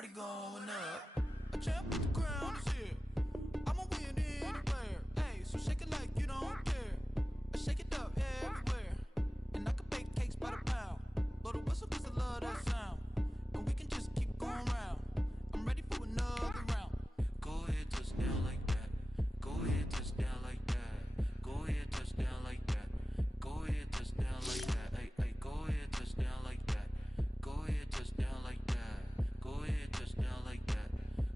party going up. A champ with the crown is here. I'ma win anywhere. Hey, so shake it like you don't care. I shake it up everywhere. And I can bake cakes by the pound. Blow the whistle cause I love that sound. And we can just keep going round. I'm ready for another round. Go ahead, touch down like that. Go ahead, touch down like that. Go ahead, touch down like that. Go ahead, touch down like that. Hey, hey, go ahead, touch down like that. Go ahead, touch down like that. Go ahead, touch down like that.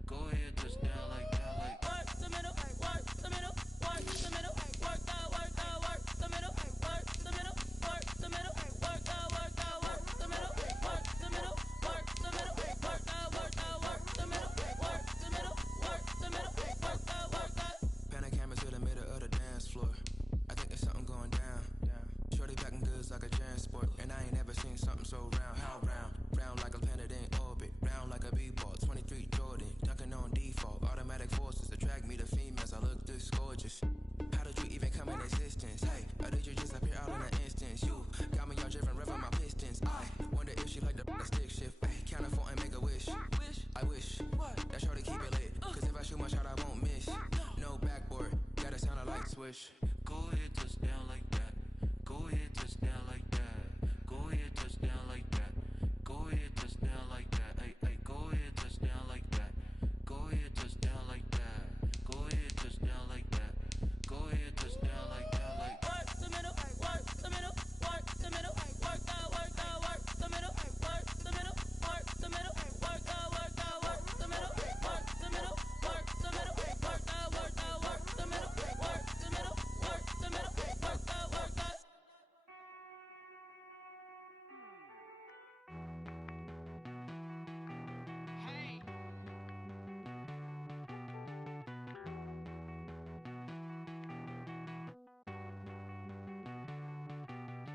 Go ahead, touch down like that. Like work the middle, work the middle, work the middle, work the middle, work the middle, work the middle, work the middle, work the middle, work the middle, work the middle, work the middle, work the middle, work the middle, work the. Pan a camera to the middle of the dance floor. I think there's something going down. Shorty packing goods like a transport, and I ain't never seen something so round. How round? Round like a planet in orbit, round like a b-ball. 23 Jordan, dunking on default. Automatic forces attract me to females. I look this gorgeous. How did you even come in existence? Hey, or did you just appear out in an instance? You got me all driven, revving my pistons. I wonder if she like the stick shift. Ay, count a four and make a wish. I wish that shorty keep it lit. Cause if I shoot my shot, I won't miss. No backboard, gotta sound a light switch. go ahead, touch down like that. Go ahead, touch down like that. Go ahead, touch down like that. Go ahead, touch down like that. Hey, hey, go ahead, touch down like that. Go ahead, touch down like that. Go ahead, touch down like that. Go ahead, touch down like that. Like work the middle, work the middle, work the middle, work the middle, work the middle, work the middle, work the middle, work the middle, work the middle, work the middle, work the middle, work the middle, work the middle, work the middle, work the. Hey.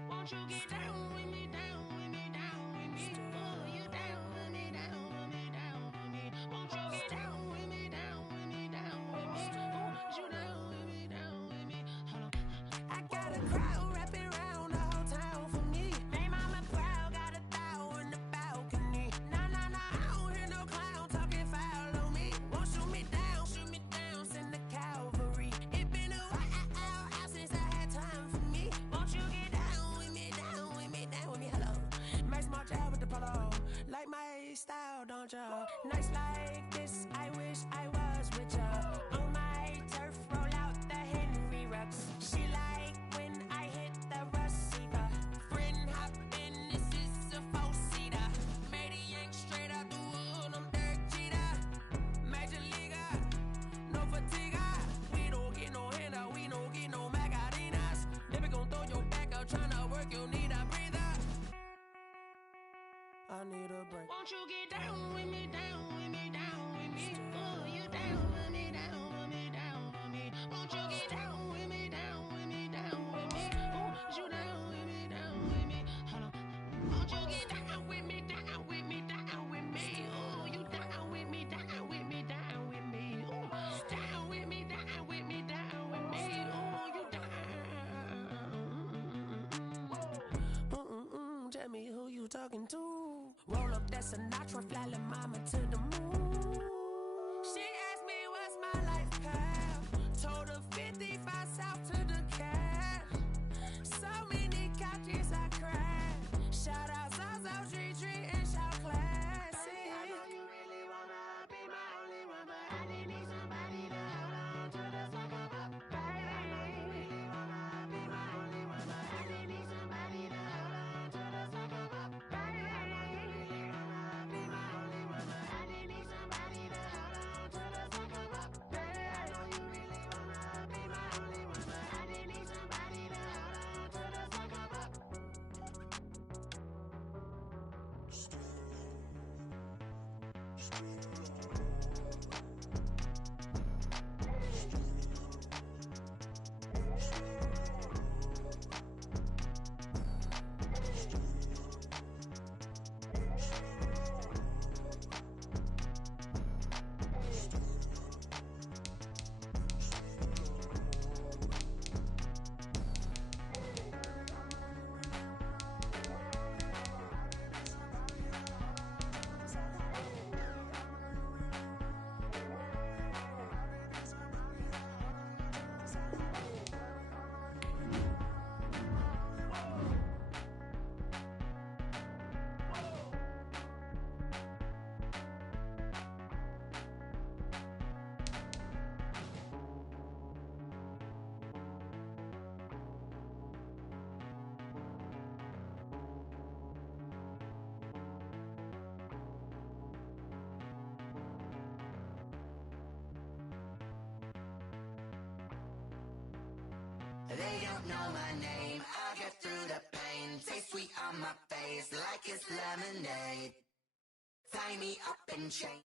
Won't you get down with me, down with me, down with me? Oh, you down with me, down with me, down with me? Won't you get down with me, down with me, down with me? Oh, you down with me, down with me? Hold on. I got a crowd wrapping around the whole town for me. Hey, mama proud, got a thou in the balcony. Nah, I don't hear no clown talking foul on me. Won't shoot me down, send the cavalry. It been a while since I had time for me. Won't you get down with me, down with me, down with me? Hello. Max March out with the polo. Like my style, don't ya? Nights like this, I wish I was with ya. On my turf, roll out the Henry Rux. She like when I hit the receiver. Friend hop in, this is a four-seater. Made a yank straight out the wood, I'm Derek Jeter. Major leaguer, no fatigue. We don't get no handout, we don't get no Macarinas. Never gon' throw your back out, tryna work, you need a breather. I need a break. Won't you get down with me, down with me, down with me? Oh, you down with me, down with me, down with me? Won't you get down with me, down with me, down with me? Oh, you down with me, down with me? Hold on. Won't you get down with me, down with me, down with me? Oh, you down with me, down with me, down with me? Oh, down with me, down with me, down with me? Oh, you down. Tell me who you talking to. Roll up that Sinatra, fly la mama to the moon. She asked me what's my life path. Told her 55 south to the cash. So many couches I cried. Shout out South Street and shout classy. I know you really wanna be my only one, but I didn't need somebody to hold on to the sucker up. I know you really wanna be my only one, but I didn't need somebody to hold on to the sucker up. I know you really wanna be my only one, but I didn't need somebody to hold on to the sucker up. I know you really wanna be my only one, but I didn't need somebody to hold on to the sucker up. They don't know my name. I get through the pain. Taste sweet on my face like it's lemonade. Tie me up in chains.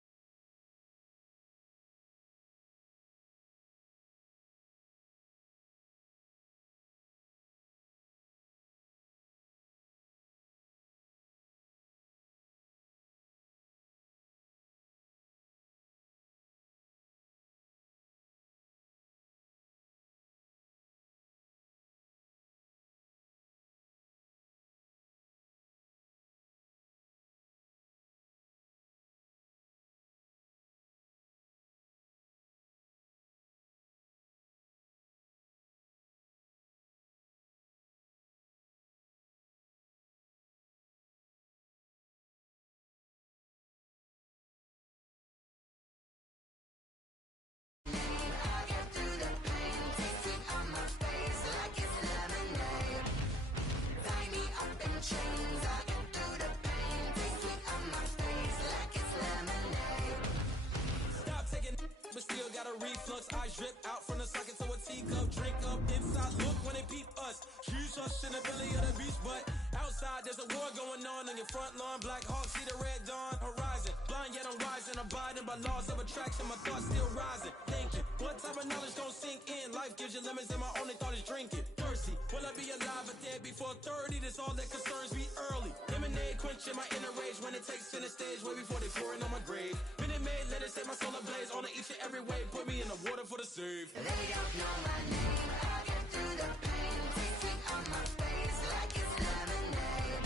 But still got a reflux. I drip out from the socket to a teacup. Drink up inside. Look when they peep us. She's us in the belly of the beach, but outside there's a war going on your front lawn. Black Hawk, see the red dawn horizon. Blind yet I'm rising, abiding by laws of attraction. My thoughts still rising. Thinking, what type of knowledge don't sink in? Life gives you lemons, and my only thought is drinking. Thirsty, will I be alive or dead before 30? That's all that concerns me early. Lemonade quenching my inner rage when it takes center stage, way before they pour it on my grave. Minute Maid, let it set my soul ablaze on each and every way. Put me in the water for the save. They don't know my name. I get through the pain. Taste sweet on my face like it's lemonade.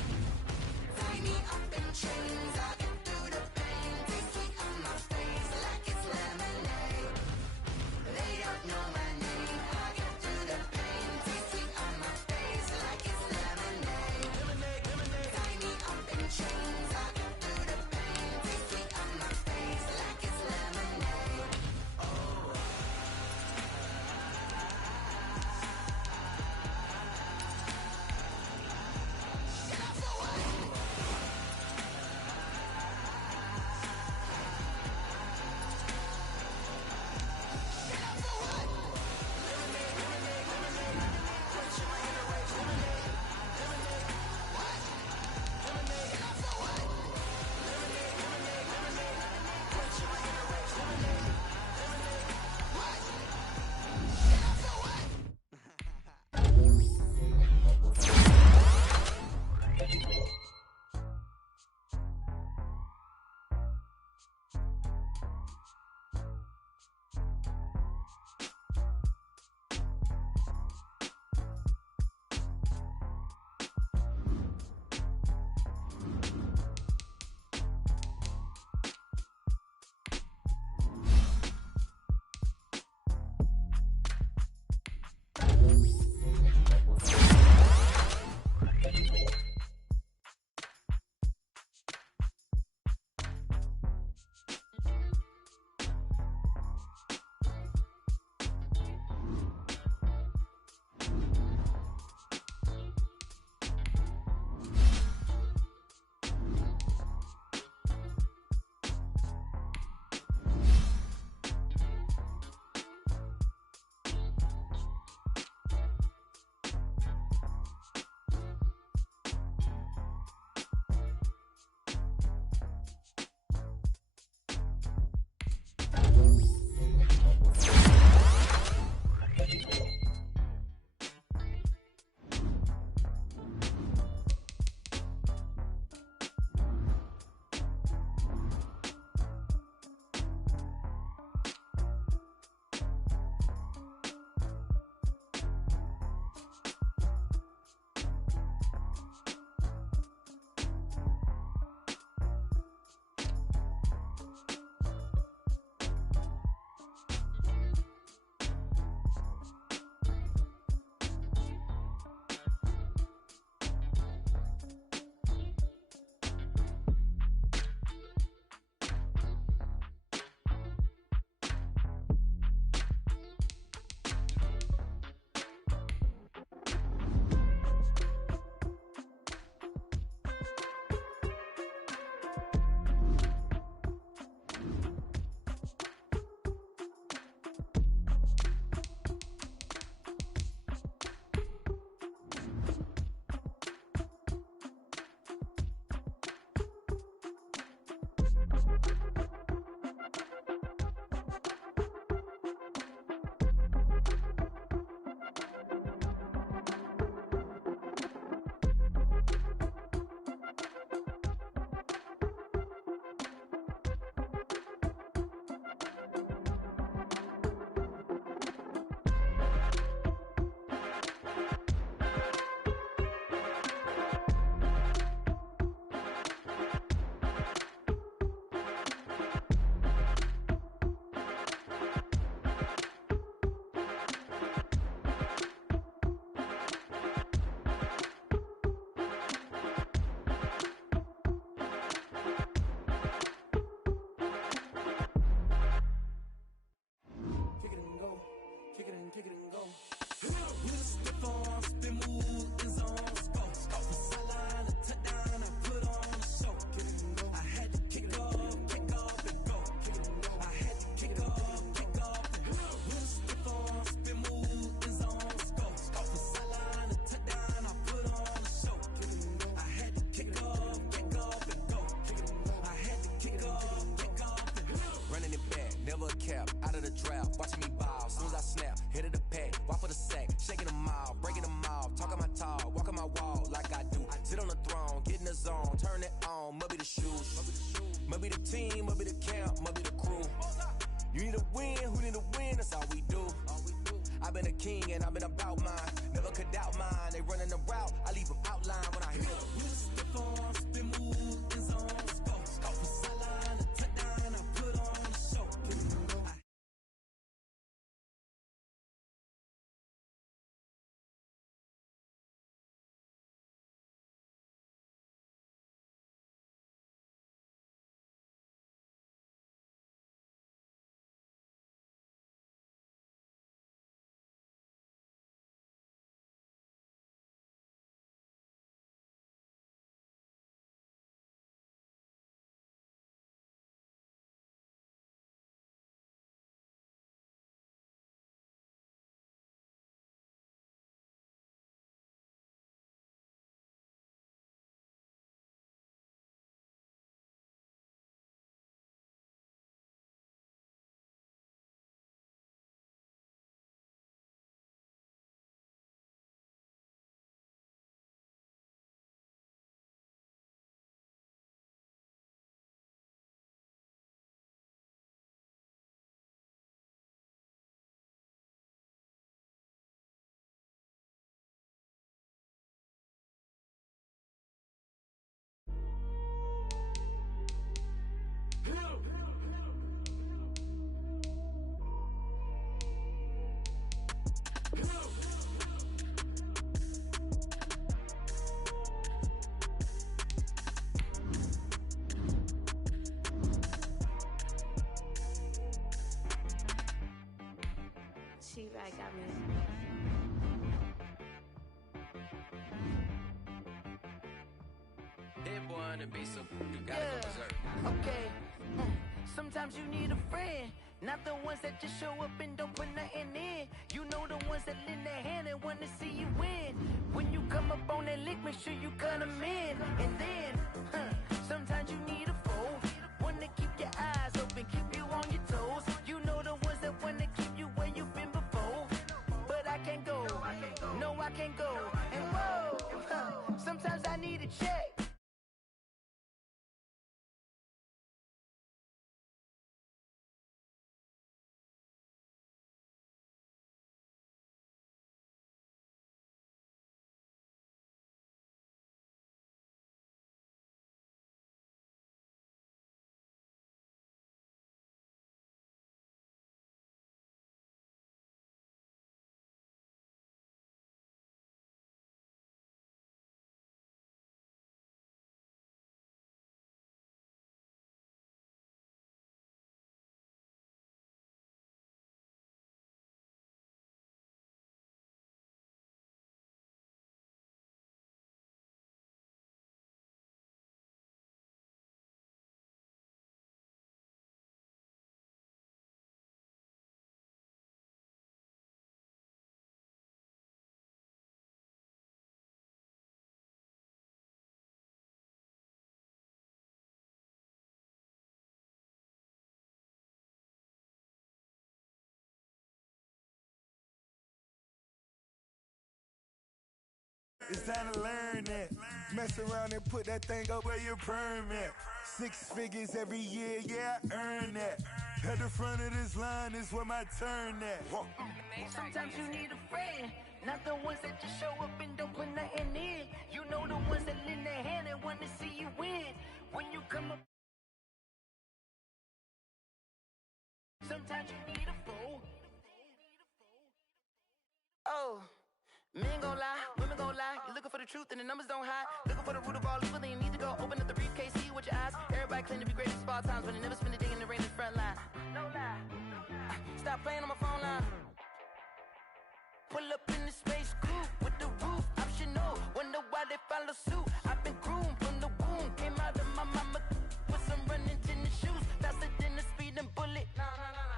Tie me up in chains. I get through the pain. Taste sweet on my face like it's lemonade. They don't know my name. I get through the pain. Taste sweet on my face like it's lemonade. Lemonade, lemonade. Tie me up in chains. I get through the pain. Taste sweet on my face like it's lemonade. Oh. kick it and go. With a stiff arm, spin move, in zone, scope. From sideline to touchdown, I put on a show. I had to kick off and go. I had to kick off and go. With a stiff arm, spin move, in zone, scope. From sideline to touchdown, I put on a show. I had to kick off and go. I had to kick off and go. Running it back, never a cap, out of the draft, watching me ball. Soon as I snap, hit of the pack, walk for the sack, shaking them all, breaking them all, talking my talk, walking my wall like I do. Sit on the throne, get in the zone, turn it on, must be the shoes, must be the team, must be the camp, must be the crew. You need a win, who need a win, that's all we do. I've been a king and I've been about mine, never could doubt mine. They running the route, I leave them outline when I hit them. With a stiff arm, spin move, in zone, scope. From sideline to touchdown, I put on a show. T-Rag got me. That boy on the beat, so you gotta go berserk. Okay. Sometimes you need a friend, not the ones that just show up and don't put nothing in. You know the ones that lend their hand and want to see you win. When you come up on that lick, make sure you cut them in. And then, sometimes you need a foe, one to keep your eyes open, keep you on your toes. You know the ones that want to keep you where you've been before. But I can't go, no I can't go. And whoa, sometimes I need a check. It's time to learn that. Mess around and put that thing up where your perm at. 6 figures every year, yeah, I earn that. At the front of this line is where my turn at. Sometimes you need a friend, not the ones that just show up and don't put nothing in. You know the ones that lend their hand and want to see you win. When you come up, sometimes you need a foe. Oh. Men gon' lie, women gon' lie. You're looking for the truth and the numbers don't hide. Looking for the root of all evil, then you need to go open up the briefcase, see with your eyes. Everybody claim to be great at small times, but they never spend a day in the rain in the front line. No lie. Stop playing on my phone line. color suit. I've been groomed from the womb. Came out of my mama with some running tennis shoes. Faster than the speeding bullet. Nah,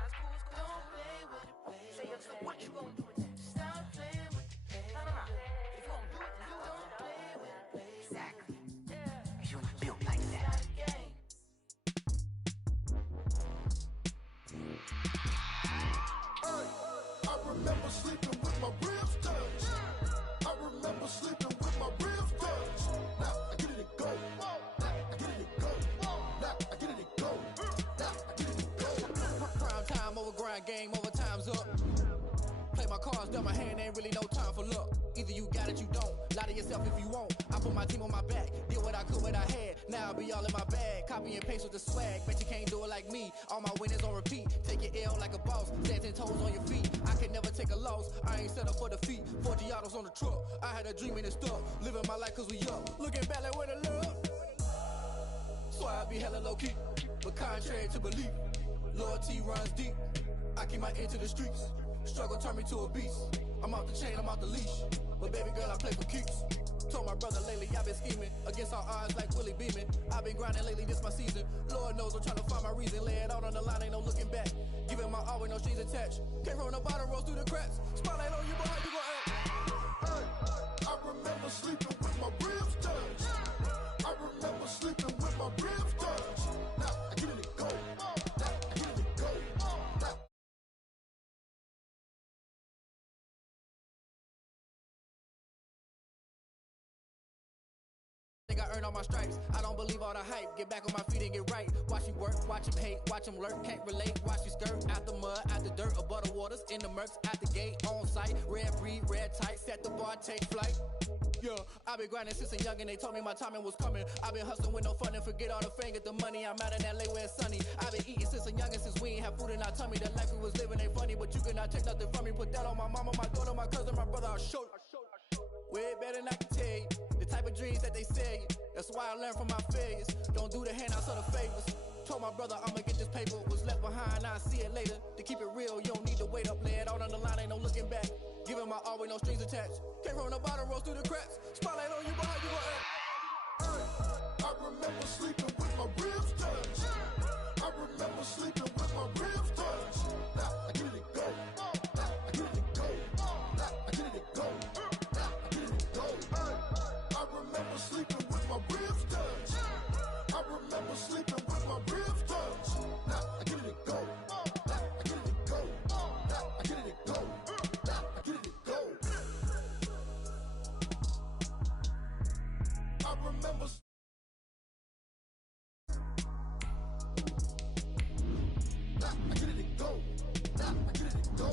it's cool, it's cool. Don't play with it, baby. Say, so what you gonna do with it? Stop playing with it, baby. Nah. If you gonna do it, then don't play with it, baby. Exactly. Yeah. You built like that. I remember sleeping with my ribs touched. I remember sleeping with my ribs touched. Now I get it to go. Now I get it to go. Now I get it to go. Now I get it to go. Prime time over grind game, over time's up. Play my cards, dealt my hand, ain't really no time for luck. Either you got it, you don't. Lie to yourself if you won't. I put my team on my back, did what I could, what I had. Now I be all in my bag, copy and paste with the swag. Bet you can't do it like me. All my winners on repeat. Take your L like a boss, stand 10 toes on your feet. I can never take a loss, I ain't set up for defeat. 4 Giottos on the truck, I had a dream and it stuck. Living my life cause we up, looking back like where the love. So I be hella low key, but contrary to belief, loyalty runs deep. I keep my ear to the streets, struggle turn me to a beast. I'm off the chain, I'm off the leash, but baby girl I play for keeps. Told my brother lately I've been scheming against all odds like Willie Beeman. I've been grinding lately, this my season. Lord knows I'm trying to find my reason. Lay it out on the line, ain't no looking back. Giving my all with no strings attached. Can't roll no bottom, roll through the cracks. Spotlight on you, but how you gon' act? I remember sleeping with my ribs touched. I remember sleeping with my ribs touched. Now I get it to go. Now I get it to go. Now. Think I earned all my stripes. I don't believe all the hype. Get back on my feet and get right. Watch you work, watch him hate, watch him lurk. Can't relate, watch you skirt. Out the mud, out the dirt, above the waters, in the murks, out the gate, on site. Red breed, red tight, set the bar, take flight. Yeah, I been grinding since a young and they told me my timing was coming. I been hustling with no fun and forget all the fame, get the money. I'm out in LA where it's sunny. I been eating since a youngin', since we ain't have food in our tummy. The life we was living ain't funny, but you cannot take nothing from me. Put that on my mama, my daughter, my cousin, my brother, I'll show you. Way better than I can tell you. The type of dreams that they sell you. That's why I learned from my failures. Don't do the handouts or the favors. Told my brother I'ma get this paper. Was left behind, I'll see it later. To keep it real, you don't need to wait up. Lay it out on the line, ain't no looking back. Giving my all with no strings attached. Can't roll no bottom, roll through the cracks. Spotlight on you, but how you gon' act? I remember sleeping with my ribs touched. I remember sleeping with my ribs touched. Now I get it to go. Now I get it to go. Now I get it to go. Now I get it to go. I remember sleeping with my ribs touched. I remember sleeping with my ribs touched. Now I get it to go. Now I get it to go. Now I get it to go. Now I get it to go. I remember. Now I get it to go. Now I get it to go.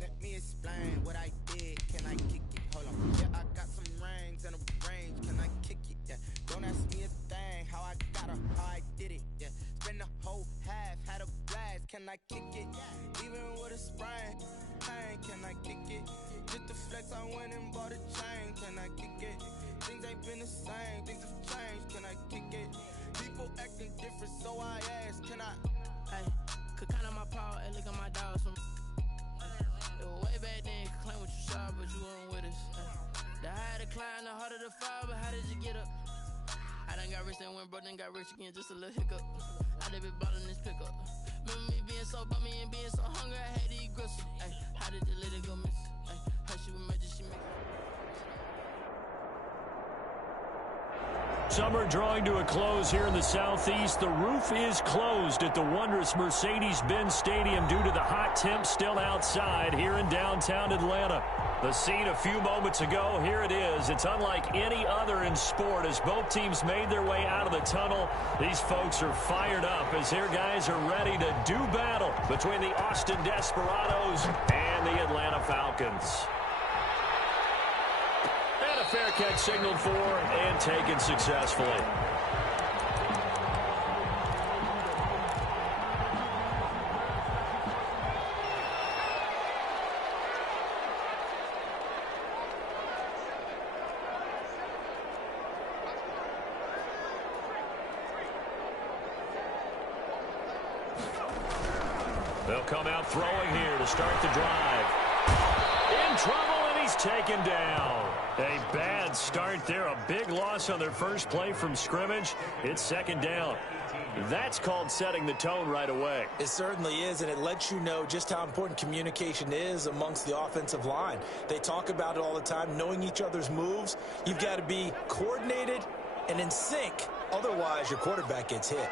Let me explain what I did. Can I kick it? Hold on. Yeah, I got some rings and a range. Can I kick it? Yeah. Don't ask me a thing. How I got her, how I did it. Yeah. Spend the whole half, had a blast. Can I kick it? Even with a sprain. Pain, can I kick it? Just the flex, I went and bought a chain. Can I kick it? Things ain't been the same. Things have changed. Can I kick it? People acting different, so I ask. Can I? Hey, could count on my power and look at my dogs from. It was way back then, could claim what you saw, but you weren't with us. The higher the climb, the harder the fall, but how did you get up? I done got rich, then went broke, then got rich again, just a little hiccup. I done been ballin' this pickup. Remember me being so bummy and being so hungry, I had to eat gristle. Ay, how did the lady go miss? Ay, how she was major, she make it. Summer drawing to a close here in the southeast. The roof is closed at the wondrous Mercedes-Benz Stadium due to the hot temps still outside here in downtown Atlanta. The scene a few moments ago, here it is. It's unlike any other in sport as both teams made their way out of the tunnel. These folks are fired up as their guys are ready to do battle between the Austin Desperados and the Atlanta Falcons. And a fair catch signaled for and taken successfully. They'll come out throwing here to start the drive. In trouble, and he's taken down. A bad start there. A big loss on their first play from scrimmage. It's second down. That's called setting the tone right away. It certainly is, and it lets you know just how important communication is amongst the offensive line. They talk about it all the time, knowing each other's moves. You've got to be coordinated and in sync. Otherwise, your quarterback gets hit.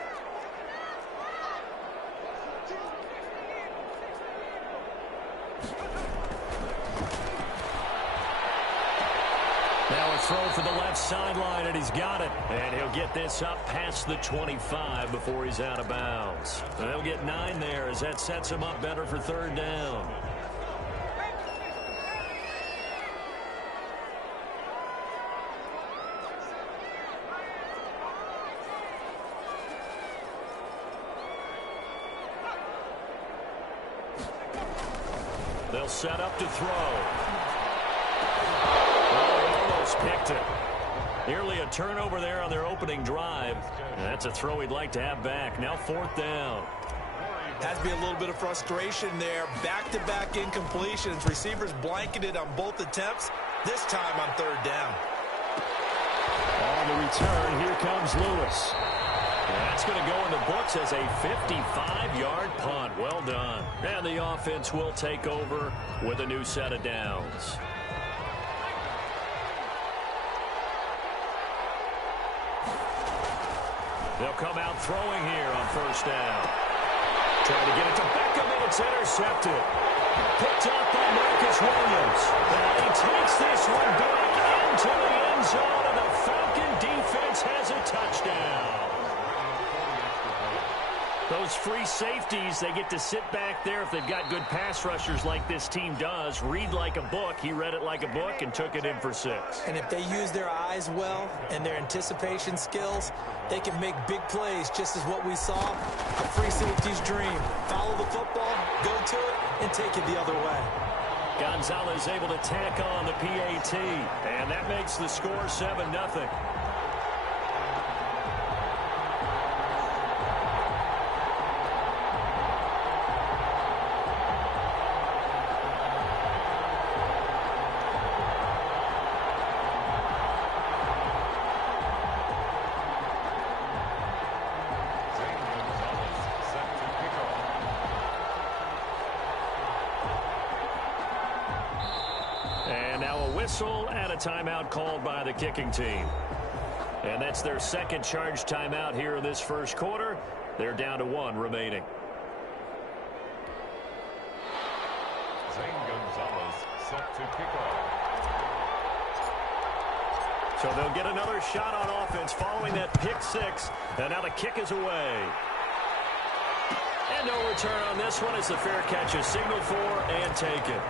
Now a throw for the left sideline, and he's got it. And he'll get this up past the 25 before he's out of bounds. And they'll get 9 there as that sets him up better for third down. They'll set up to throw. Picked it. Nearly a turnover there on their opening drive. That's a throw he'd like to have back. Now fourth down. Has to be a little bit of frustration there. Back-to-back incompletions. Receivers blanketed on both attempts. This time on third down. On the return, here comes Lewis. That's going to go in the books as a 55-yard punt. Well done. And the offense will take over with a new set of downs. They'll come out throwing here on first down. Trying to get it to Beckham, and it's intercepted. Picked up by Marcus Williams. And he takes this one back into the end zone, and the Falcon defense has a touchdown. Those free safeties, they get to sit back there if they've got good pass rushers like this team does. Read like a book. He read it like a book and took it in for 6. And if they use their eyes well and their anticipation skills, they can make big plays, just as what we saw. A free safety's dream. Follow the football, go to it, and take it the other way. Gonzalez able to tack on the PAT, and that makes the score 7-0. And a timeout called by the kicking team. And that's their second charge timeout here in this first quarter. They're down to 1 remaining. Zane Gonzalez set to kick off. So they'll get another shot on offense following that pick 6. And now the kick is away. And no return on this one as the fair catch is signaled for and taken.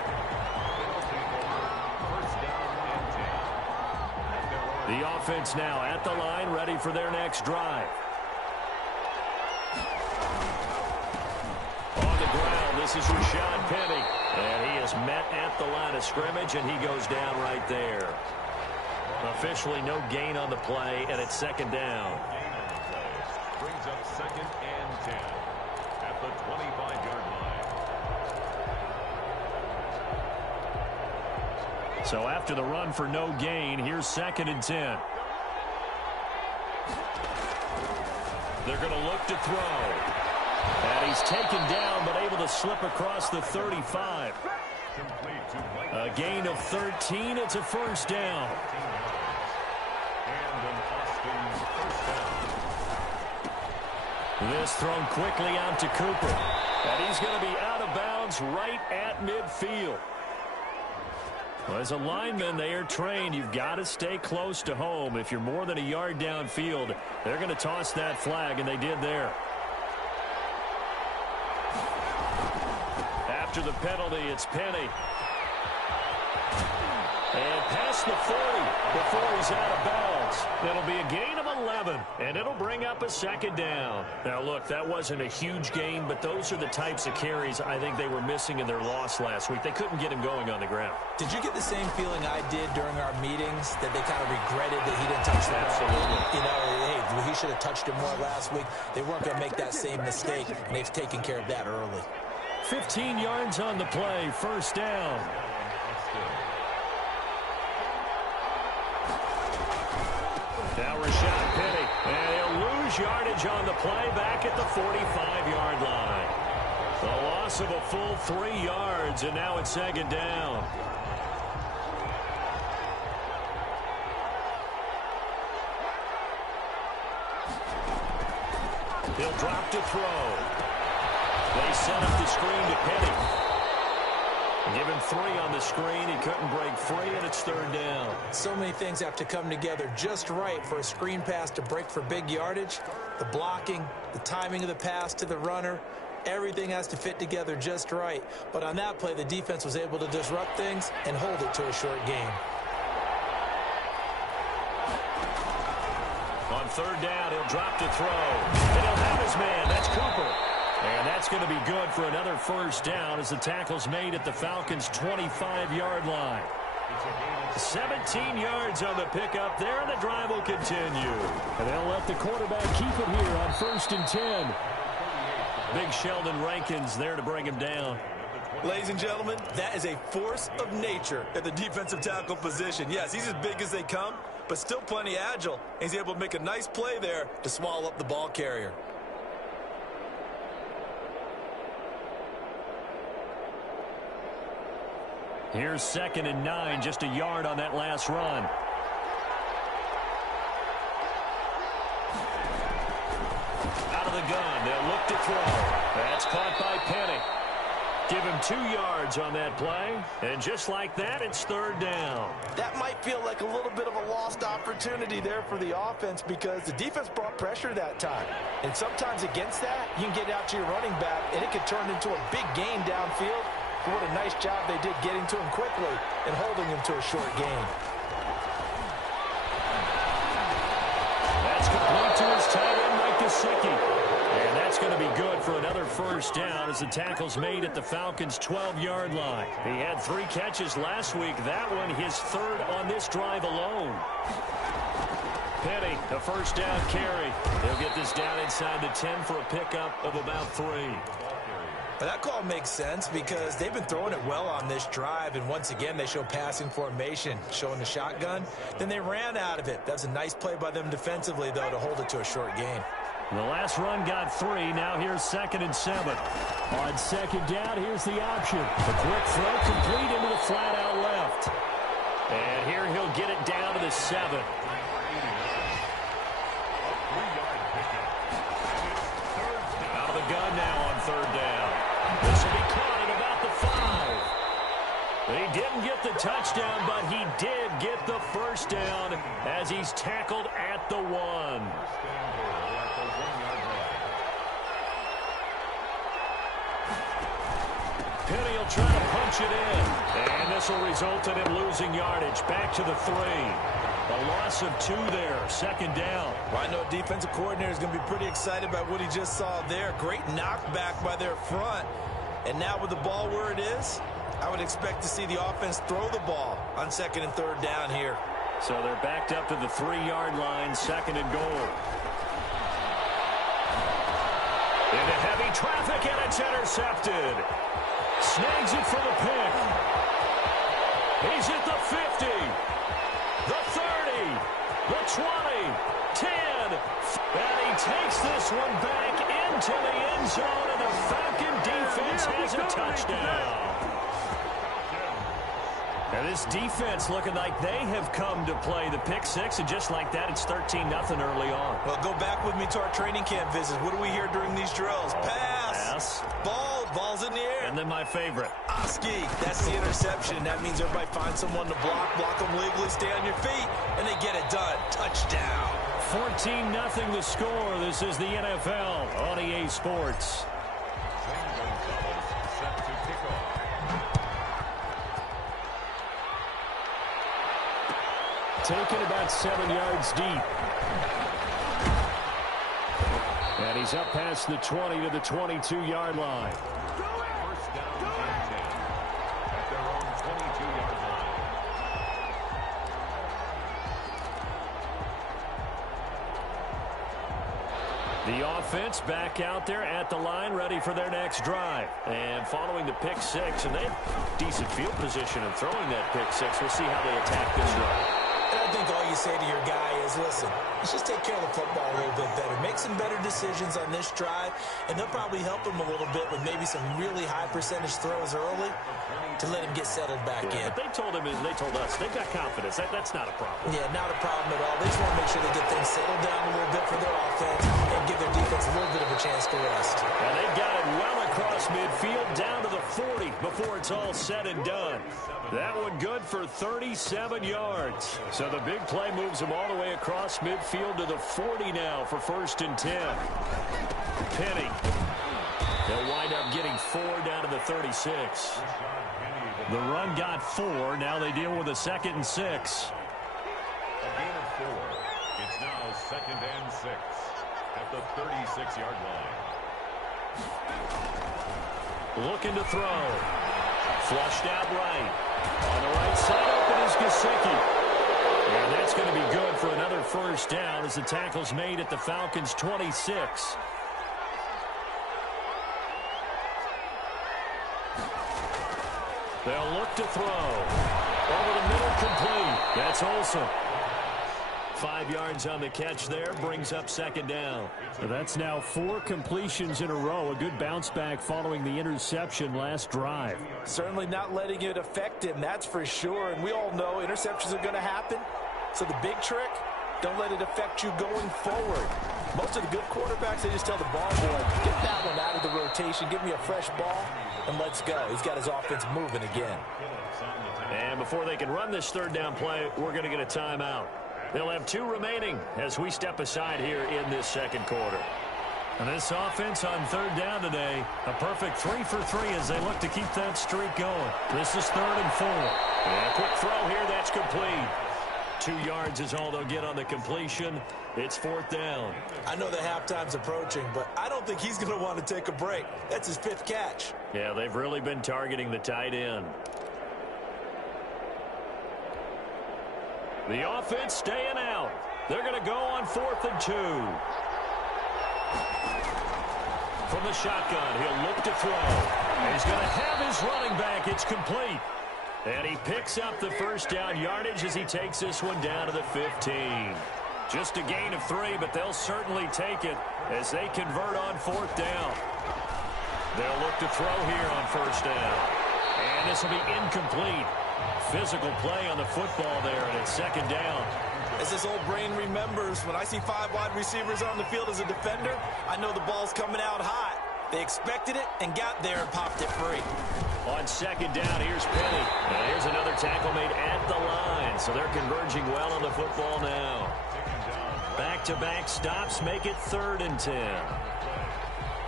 The offense now at the line, ready for their next drive. On the ground, this is Rashad Penny. And he is met at the line of scrimmage, and he goes down right there. Officially no gain on the play, and it's second down. Brings up 2nd and 10 at the 25-yard line. So after the run for no gain, here's 2nd and 10. They're going to look to throw. And he's taken down, but able to slip across the 35. A gain of 13. It's a first down. This thrown quickly out to Cooper. And he's going to be out of bounds right at midfield. Well, as a lineman, they are trained. You've got to stay close to home. If you're more than a yard downfield, they're going to toss that flag, and they did there. After the penalty, it's Penny. And past the 40 before he's out of bounds. It'll be a gain of 11, and it'll bring up a second down. Now, look, that wasn't a huge gain, but those are the types of carries I think they were missing in their loss last week. They couldn't get him going on the ground. Did you get the same feeling I did during our meetings, that they kind of regretted that he didn't touch the ball? Absolutely. You know, hey, he should have touched it more last week. They weren't going to make that same mistake, and they've taken care of that early. 15 yards on the play, first down. Now Rashad Penny, and he'll lose yardage on the play back at the 45-yard line. The loss of a full 3 yards, and now it's second down. He'll drop to throw. They set up the screen to Penny. Give him 3 on the screen. He couldn't break free, and it's third down. So many things have to come together just right for a screen pass to break for big yardage. The blocking, the timing of the pass to the runner, everything has to fit together just right. But on that play, the defense was able to disrupt things and hold it to a short gain. On third down, he'll drop to throw. And he'll have his man. That's Cooper. And that's going to be good for another first down as the tackle's made at the Falcons' 25-yard line. 17 yards on the pickup there, and the drive will continue. And they'll let the quarterback keep it here on 1st and 10. Big Sheldon Rankins there to bring him down. Ladies and gentlemen, that is a force of nature at the defensive tackle position. Yes, he's as big as they come, but still plenty agile. And he's able to make a nice play there to swallow up the ball carrier. Here's 2nd and 9, just a yard on that last run. Out of the gun, they'll look to throw. That's caught by Penny. Give him 2 yards on that play, and just like that, it's third down. That might feel like a little bit of a lost opportunity there for the offense because the defense brought pressure that time. And sometimes against that, you can get out to your running back, and it could turn into a big gain downfield. What a nice job they did getting to him quickly and holding him to a short gain. That's complete to his tight end, Mike Gesicki. And that's going to be good for another first down as the tackle's made at the Falcons' 12-yard line. He had 3 catches last week. That one his 3rd on this drive alone. Penny, the first down carry. He'll get this down inside the 10 for a pickup of about 3. But that call makes sense because they've been throwing it well on this drive, and once again they show passing formation, showing the shotgun. Then they ran out of it. That was a nice play by them defensively, though, to hold it to a short gain. The last run got 3. Now here's 2nd and 7. On 2nd down, here's the option. A quick throw complete into the flat out left. And here he'll get it down to the 7. Out of the gun now on third down. This will be caught at about the 5. He didn't get the touchdown, but he did get the first down as he's tackled at the 1. Penny will try to punch it in. And this will result in him losing yardage. Back to the 3. A loss of 2 there. 2nd down. Well, I know defensive coordinator is going to be pretty excited about what he just saw there. Great knockback by their front. And now with the ball where it is, I would expect to see the offense throw the ball on 2nd and 3rd down here. So they're backed up to the 3-yard line, 2nd and goal. Into heavy traffic, and it's intercepted. Snags it for the pick. He's at the 50, the 30, the 20, 10. And he takes this one back into the end zone, and the Falcon defense has a touchdown. And this defense looking like they have come to play the pick 6, and just like that, it's 13-0 early on. Well, go back with me to our training camp visits. What do we hear during these drills? Pass. Ball's in the air. And then my favorite. Oski. That's the interception. That means everybody finds someone to block them legally, stay on your feet, and they get it done. Touchdown. 14-0 the score. This is the NFL on EA Sports. Taken about 7 yards deep. And he's up past the 20 to the 22-yard line. First down and 10 at their own 22-yard line. The offense back out there at the line, ready for their next drive. And following the pick six, and they have decent field position in throwing that pick six. We'll see how they attack this drive. And I think all you say to your guy is, listen, let's just take care of the football a little bit better. Make some better decisions on this drive, and they'll probably help him a little bit with maybe some really high percentage throws early to let him get settled back in. But they told him, and they told us, they've got confidence. That's not a problem. Yeah, not a problem at all. They just want to make sure they get things settled down a little bit for their offense and give their defense a little bit of a chance to rest. And they've got it well across midfield, down to the 40 before it's all said and done. That one good for 37 yards. So the big play moves them all the way across midfield to the 40 now for 1st and 10. Penny. They'll wind up getting 4 down to the 36. The run got 4. Now they deal with a 2nd and 6. A gain of 4. It's now 2nd and 6 at the 36-yard line. Looking to throw. Flushed out right. On the right side, open is Gesicki. And that's going to be good for another 1st down as the tackle's made at the Falcons' 26. They'll look to throw. Over the middle, complete. That's Olsen. 5 yards on the catch there, brings up 2nd down. So that's now 4 completions in a row. A good bounce back following the interception last drive. Certainly not letting it affect him, that's for sure. And we all know interceptions are going to happen. So the big trick, don't let it affect you going forward. Most of the good quarterbacks, they just tell the ball boy, get that one out of the rotation, give me a fresh ball, and let's go. He's got his offense moving again. And before they can run this 3rd down play, we're going to get a timeout. They'll have 2 remaining as we step aside here in this 2nd quarter. And this offense on 3rd down today, a perfect 3 for 3 as they look to keep that streak going. This is 3rd and 4. And a quick throw here, that's complete. 2 yards is all they'll get on the completion. It's 4th down. I know the halftime's approaching, but I don't think he's going to want to take a break. That's his 5th catch. Yeah, they've really been targeting the tight end. The offense staying out. They're going to go on 4th and 2. From the shotgun, he'll look to throw. He's going to have his running back. It's complete. And he picks up the 1st down yardage as he takes this one down to the 15. Just a gain of 3, but they'll certainly take it as they convert on 4th down. They'll look to throw here on 1st down. And this will be incomplete. Physical play on the football there, and it's 2nd down. As this old brain remembers, when I see 5 wide receivers on the field as a defender, I know the ball's coming out hot. They expected it and got there and popped it free. On 2nd down, here's Penny. And here's another tackle made at the line. So they're converging well on the football now. Back-to-back stops make it 3rd and 10.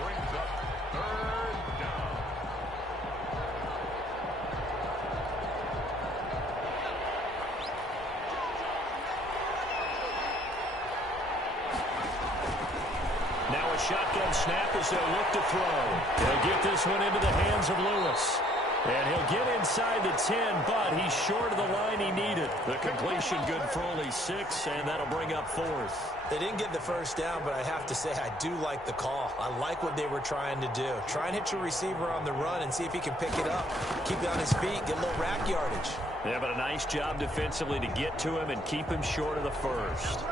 Brings up 3rd down. Now a shotgun snap as they'll look to throw. They'll get this one into the hands of Lewis. And he'll get inside the 10, but he's short of the line he needed. The completion good for only 6, and that'll bring up 4th. They didn't get the 1st down, but I have to say I do like the call. I like what they were trying to do. Try and hit your receiver on the run and see if he can pick it up. Keep it on his feet, get a little rack yardage. Yeah, but a nice job defensively to get to him and keep him short of the 1st.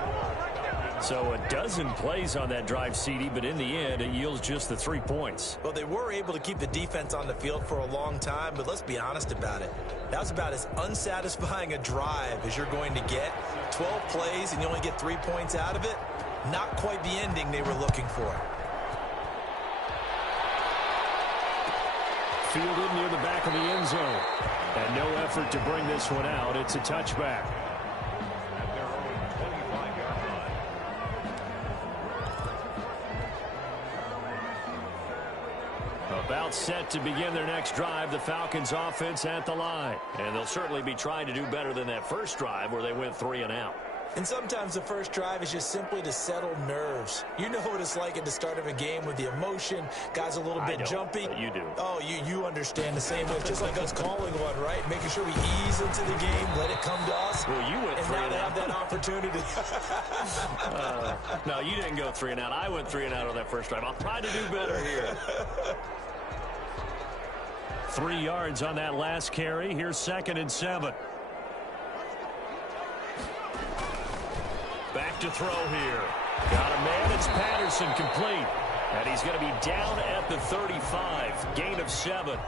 So a dozen plays on that drive, CD, but in the end, it yields just the 3 points. Well, they were able to keep the defense on the field for a long time, but let's be honest about it. That was about as unsatisfying a drive as you're going to get. 12 plays and you only get 3 points out of it. Not quite the ending they were looking for. Fielded near the back of the end zone. And no effort to bring this one out. It's a touchback. About set to begin their next drive, the Falcons offense at the line. And they'll certainly be trying to do better than that first drive where they went 3 and out. And sometimes the first drive is just simply to settle nerves. You know what it's like at the start of a game with the emotion, guys a little bit jumpy. You do. Oh, you understand the same way. It's just like us calling one, right? Making sure we ease into the game, let it come to us. Well, you went and 3 now and they out. have that opportunity. No, you didn't go 3 and out. I went 3 and out on that first drive. I'll try to do better here. 3 yards on that last carry. Here's 2nd and 7. Back to throw here. Got a man. It's Patterson, complete. And he's going to be down at the 35. Gain of 7.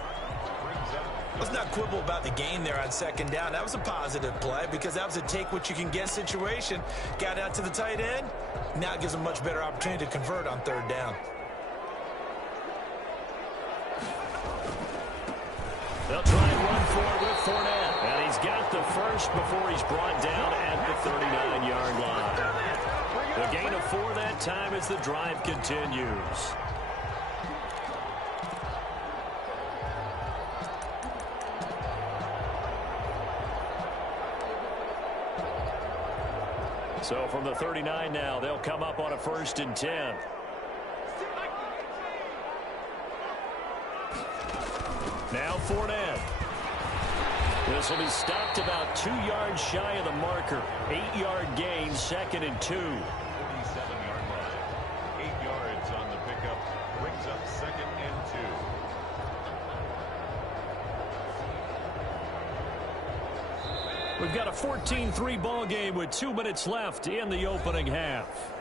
Let's not quibble about the gain there on 2nd down. That was a positive play because that was a take-what-you-can-get situation. Got out to the tight end. Now it gives them a much better opportunity to convert on 3rd down. They'll try and run for it with Fournette. And he's got the first before he's brought down at the 39-yard line. The gain of 4 that time as the drive continues. So from the 39 now, they'll come up on a 1st and 10. Now Fournette. This will be stopped about 2 yards shy of the marker. 8-yard gain, 2nd and 2. 47-yard line. 8 yards on the pickup. Brings up 2nd and 2. We've got a 14-3 ball game with 2 minutes left in the opening half.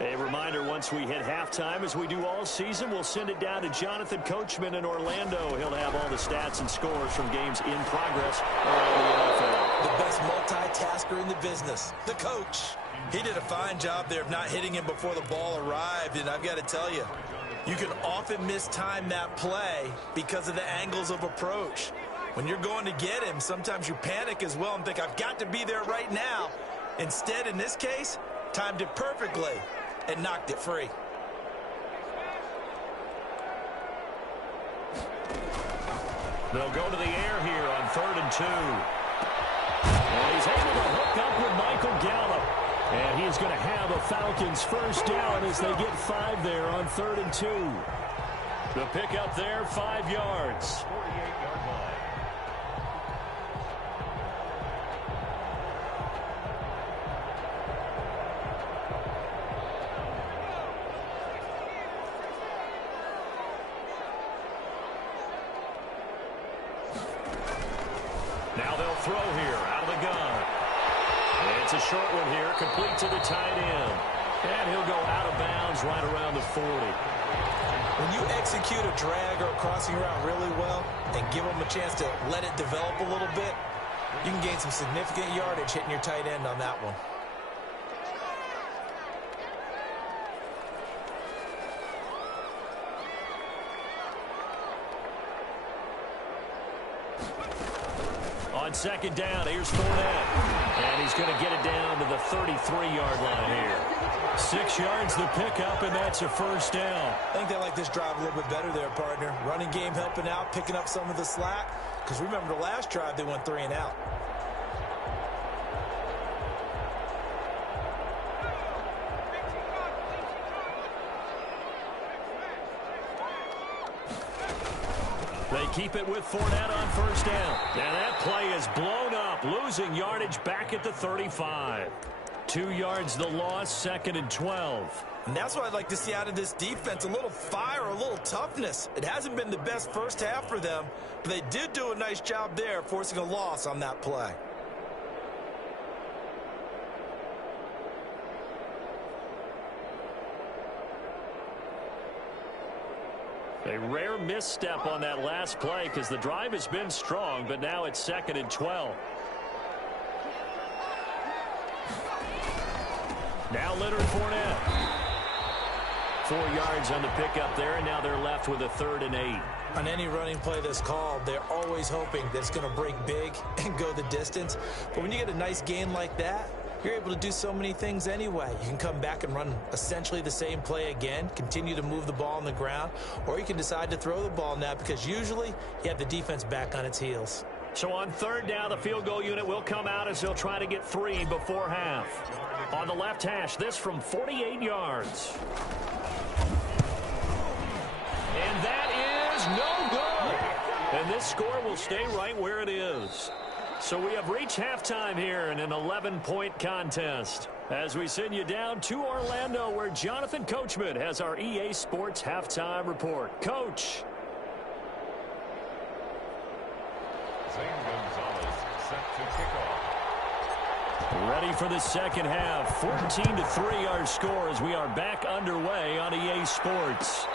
A reminder, once we hit halftime, as we do all season, we'll send it down to Jonathan Coachman in Orlando. He'll have all the stats and scores from games in progress around the NFL. The best multitasker in the business, the coach. He did a fine job there of not hitting him before the ball arrived, and I've got to tell you, you can often mistime that play because of the angles of approach. When you're going to get him, sometimes you panic as well and think, I've got to be there right now. Instead, in this case, timed it perfectly and knocked it free. They'll go to the air here on 3rd and 2. And he's able to hook up with Michael Gallup. And he's going to have a Falcons first down as they get 5 there on 3rd and 2. The pickup there, 5 yards. 48-yard line. Now they'll throw here out of the gun. It's a short one here, complete to the tight end. And he'll go out of bounds right around the 40. When you execute a drag or a crossing route really well and give them a chance to let it develop a little bit, you can gain some significant yardage hitting your tight end on that one. On 2nd down, here's Fournette. And he's going to get it down to the 33-yard line here. 6 yards the pickup, and that's a first down. I think they like this drive a little bit better there, partner. Running game helping out, picking up some of the slack. Because remember the last drive, they went 3 and out. They keep it with Fournette on first down. And that play is blown up, losing yardage back at the 35. 2 yards the loss, 2nd and 12. And that's what I'd like to see out of this defense, a little fire, a little toughness. It hasn't been the best first half for them, but they did do a nice job there, forcing a loss on that play. A rare misstep on that last play because the drive has been strong, but now it's 2nd and 12. Now Leonard Fournette. 4 yards on the pickup there, and now they're left with a 3rd and 8. On any running play that's called, they're always hoping that it's going to break big and go the distance. But when you get a nice gain like that, you're able to do so many things anyway. You can come back and run essentially the same play again, continue to move the ball on the ground, or you can decide to throw the ball now because usually you have the defense back on its heels. So on third down, the field goal unit will come out as they'll try to get 3 before half. On the left hash, this from 48 yards. And that is no good. And this score will stay right where it is. So we have reached halftime here in an 11-point contest. As we send you down to Orlando, where Jonathan Coachman has our EA Sports halftime report. Coach. Zane Gonzalez set to kick off. Ready for the second half. 14-3 our score as we are back underway on EA Sports.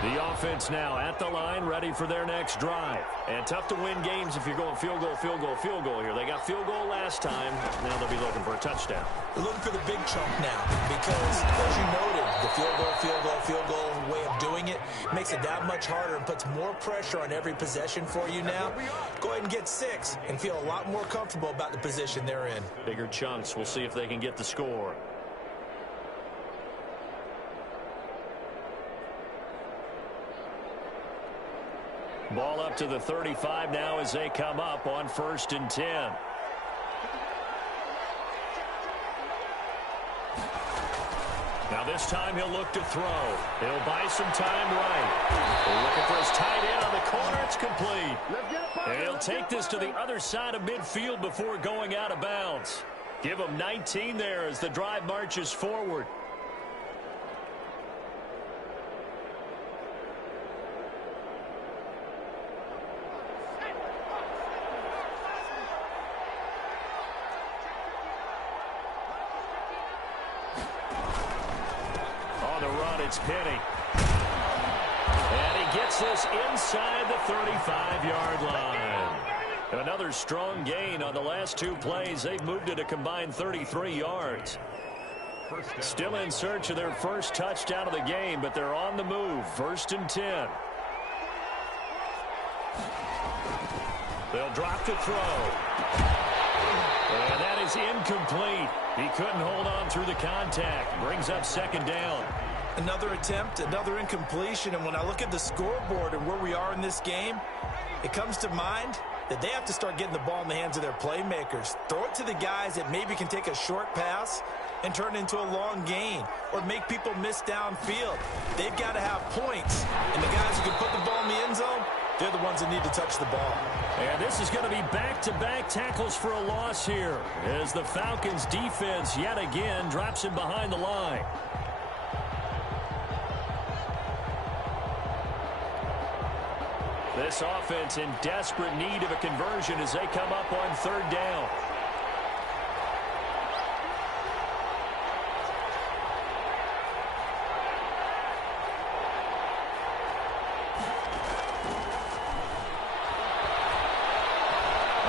The offense now at the line, ready for their next drive. And tough to win games if you're going field goal, field goal, field goal here. They got field goal last time. Now they'll be looking for a touchdown. They're looking for the big chunk now because, as you noted, the field goal way of doing it makes it that much harder and puts more pressure on every possession for you now. Go ahead and get 6 and feel a lot more comfortable about the position they're in. Bigger chunks. We'll see if they can get the score. Ball up to the 35 now as they come up on 1st and 10. Now this time he'll look to throw. He'll buy some time right. They're looking for his tight end on the corner. It's complete. And he'll take this to the other side of midfield before going out of bounds. Give him 19 there as the drive marches forward. It's Penny. And he gets this inside the 35-yard line. Another strong gain on the last 2 plays. They've moved it a combined 33 yards. Still in search of their first touchdown of the game, but they're on the move. 1st and 10. They'll drop to throw. And that is incomplete. He couldn't hold on through the contact. Brings up 2nd down. Another attempt, another incompletion, and when I look at the scoreboard and where we are in this game, it comes to mind that they have to start getting the ball in the hands of their playmakers. Throw it to the guys that maybe can take a short pass and turn it into a long gain or make people miss downfield. They've got to have points, and the guys who can put the ball in the end zone, they're the ones that need to touch the ball. And this is going to be back-to-back tackles for a loss here as the Falcons defense yet again drops him behind the line. This offense in desperate need of a conversion as they come up on 3rd down.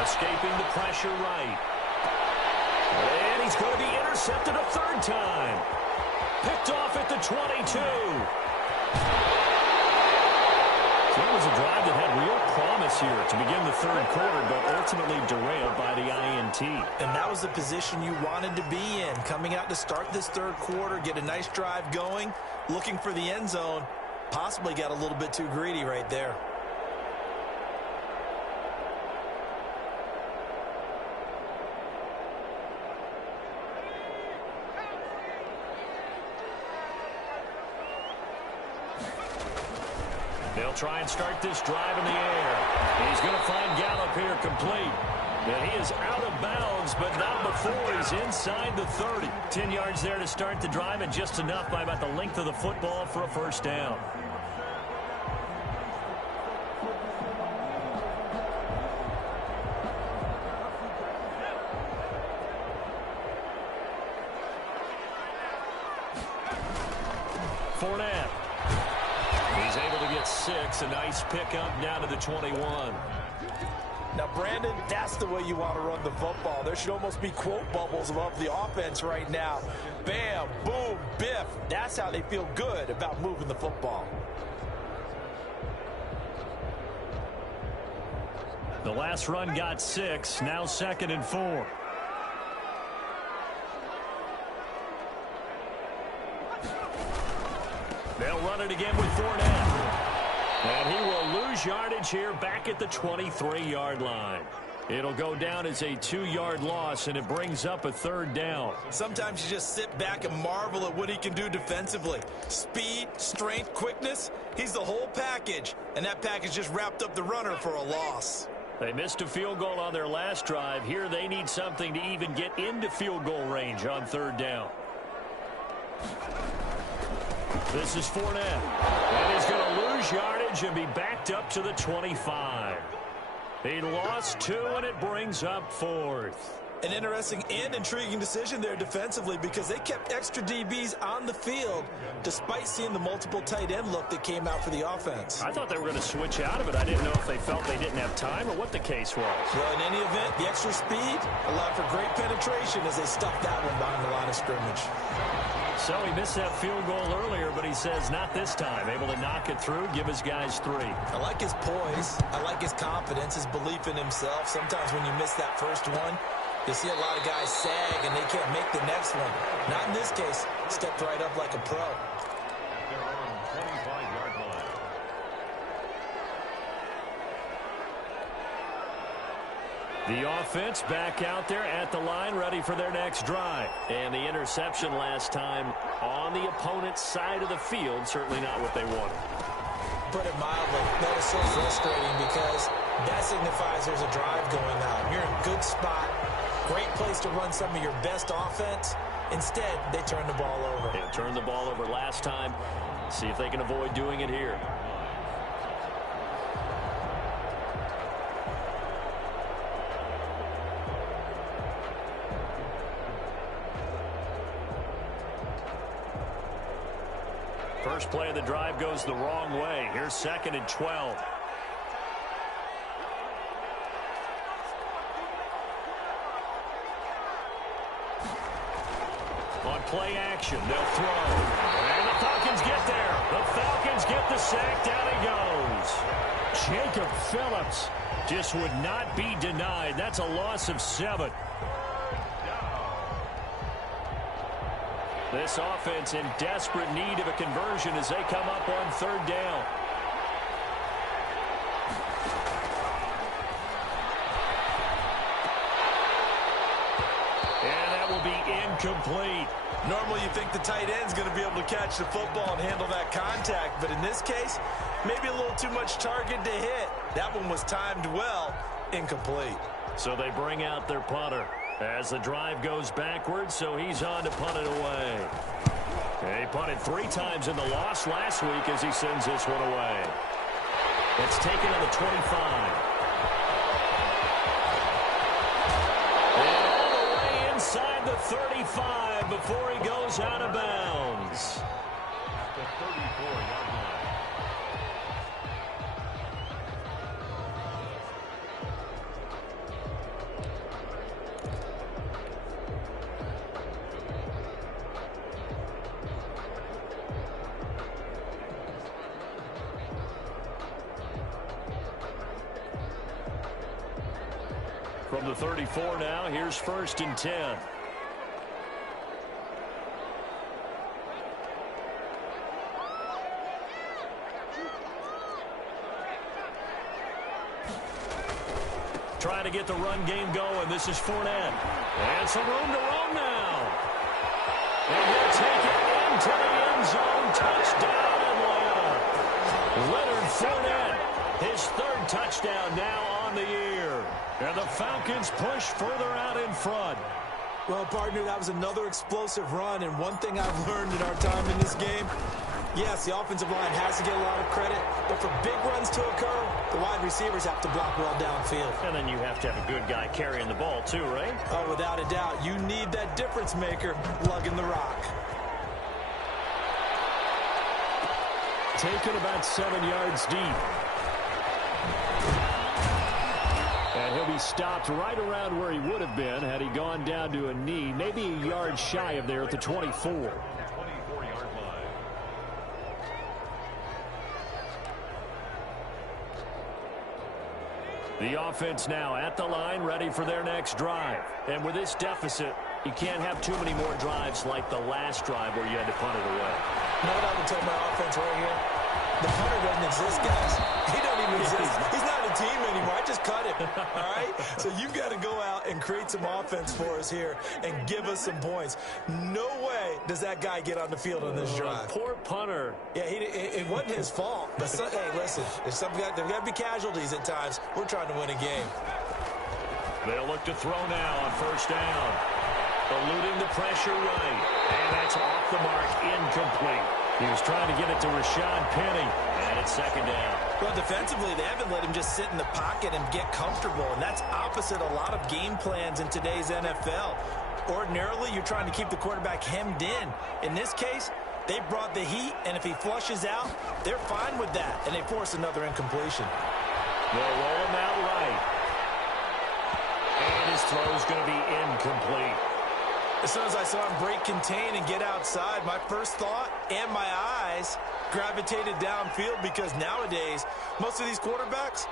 Escaping the pressure right. And he's going to be intercepted a 3rd time. Picked off at the 22. That was a drive that had real promise here to begin the 3rd quarter, but ultimately derailed by the INT. And that was the position you wanted to be in. Coming out to start this 3rd quarter, get a nice drive going, looking for the end zone. Possibly got a little bit too greedy right there. They'll try and start this drive in the air. He's going to find Gallup here complete. And he is out of bounds, but not before he's inside the 30. 10 yards there to start the drive, and just enough by about the length of the football for a 1st down. Fournette. He's able to get 6. A nice pickup down to the 21. Now, Brandon, that's the way you want to run the football. There should almost be quote bubbles above the offense right now. Bam, boom, biff. That's how they feel good about moving the football. The last run got 6, now 2nd and 4. They'll run it again with Fournette. And he will lose yardage here back at the 23-yard line. It'll go down as a 2-yard loss, and it brings up a 3rd down. Sometimes you just sit back and marvel at what he can do defensively. Speed, strength, quickness, he's the whole package. And that package just wrapped up the runner for a loss. They missed a field goal on their last drive. Here they need something to even get into field goal range on 3rd down. This is Fournette. And he's going to lose yardage and be backed up to the 25. He lost 2, and it brings up 4th. An interesting and intriguing decision there defensively because they kept extra DBs on the field despite seeing the multiple tight end look that came out for the offense. I thought they were going to switch out of it. I didn't know if they felt they didn't have time or what the case was. Well, in any event, the extra speed allowed for great penetration as they stuffed that one behind the line of scrimmage. So he missed that field goal earlier, but he says not this time. Able to knock it through, give his guys 3. I like his poise. I like his confidence, his belief in himself. Sometimes when you miss that first one, you see a lot of guys sag and they can't make the next one. Not in this case. Stepped right up like a pro. They're on 25-yard line. The offense back out there at the line, ready for their next drive. And the interception last time on the opponent's side of the field, certainly not what they wanted. Put it mildly, that is so frustrating because that signifies there's a drive going on. You're in a good spot, great place to run some of your best offense. Instead, they turn the ball over. They turned the ball over last time. See if they can avoid doing it here. First play of the drive goes the wrong way. Here's 2nd and 12. On play action, they'll throw. And the Falcons get there. The Falcons get the sack. Down he goes. Jacob Phillips just would not be denied. That's a loss of 7. This offense in desperate need of a conversion as they come up on 3rd down. And that will be incomplete. Normally you think the tight end's going to be able to catch the football and handle that contact, but in this case, maybe a little too much target to hit. That one was timed well, incomplete. So they bring out their punter as the drive goes backwards, so he's on to punt it away. He punted 3 times in the loss last week as he sends this one away. It's taken on the 25. And all the way inside the 35 before he goes out of bounds. At the 34-yard line. From the 34 now, here's 1st and 10. Trying to get the run game going. This is Fournette. And some room to roam now. And he'll take it into the end zone. Touchdown, Atlanta. Leonard Fournette, his 3rd touchdown now on the year. And the Falcons push further out in front. Well, partner, that was another explosive run, and one thing I've learned in our time in this game, yes, the offensive line has to get a lot of credit, but for big runs to occur, the wide receivers have to block well downfield. And then you have to have a good guy carrying the ball too, right? Oh, without a doubt. You need that difference maker lugging the rock. Taken about 7 yards deep. And stopped right around where he would have been had he gone down to a knee, maybe a yard shy of there at the 24. 24-yard line. The offense now at the line, ready for their next drive. And with this deficit, you can't have too many more drives like the last drive where you had to punt it away. You know what I would tell my offense right here? The punter doesn't exist, guys. He doesn't even exist. He's not a team anymore. I just cut him, all right? So you've got to go out and create some offense for us here and give us some points. No way does that guy get on the field on this drive. Poor punter. Yeah, it wasn't his fault. But hey, listen, there's got to be casualties at times. We're trying to win a game. They'll look to throw now on first down. Eluding the pressure right. And that's off the mark, incomplete. He was trying to get it to Rashad Penny, and it's second down. Well, defensively, they haven't let him just sit in the pocket and get comfortable, and that's opposite a lot of game plans in today's NFL. Ordinarily, you're trying to keep the quarterback hemmed in. In this case, they brought the heat, and if he flushes out, they're fine with that, and they force another incompletion. They'll roll him out right. And his throw's going to be incomplete. As soon as I saw him break contain and get outside, my first thought and my eyes gravitated downfield because nowadays, most of these quarterbacks,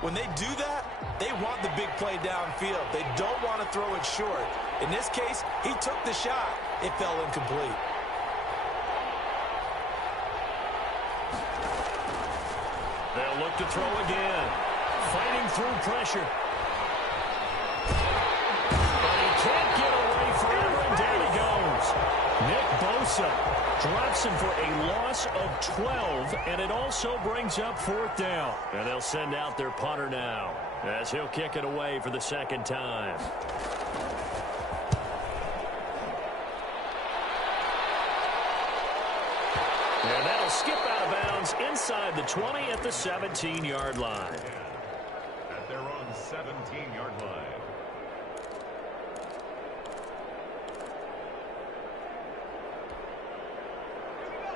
when they do that, they want the big play downfield. They don't want to throw it short. In this case, he took the shot. It fell incomplete. They'll look to throw again. Fighting through pressure. But he can't get away forever, and down he goes. Nick Bosa drops him for a loss of 12, and it also brings up fourth down. And they'll send out their punter now as he'll kick it away for the second time. And that'll skip out of bounds inside the 20 at the 17-yard line. At their own 17-yard line.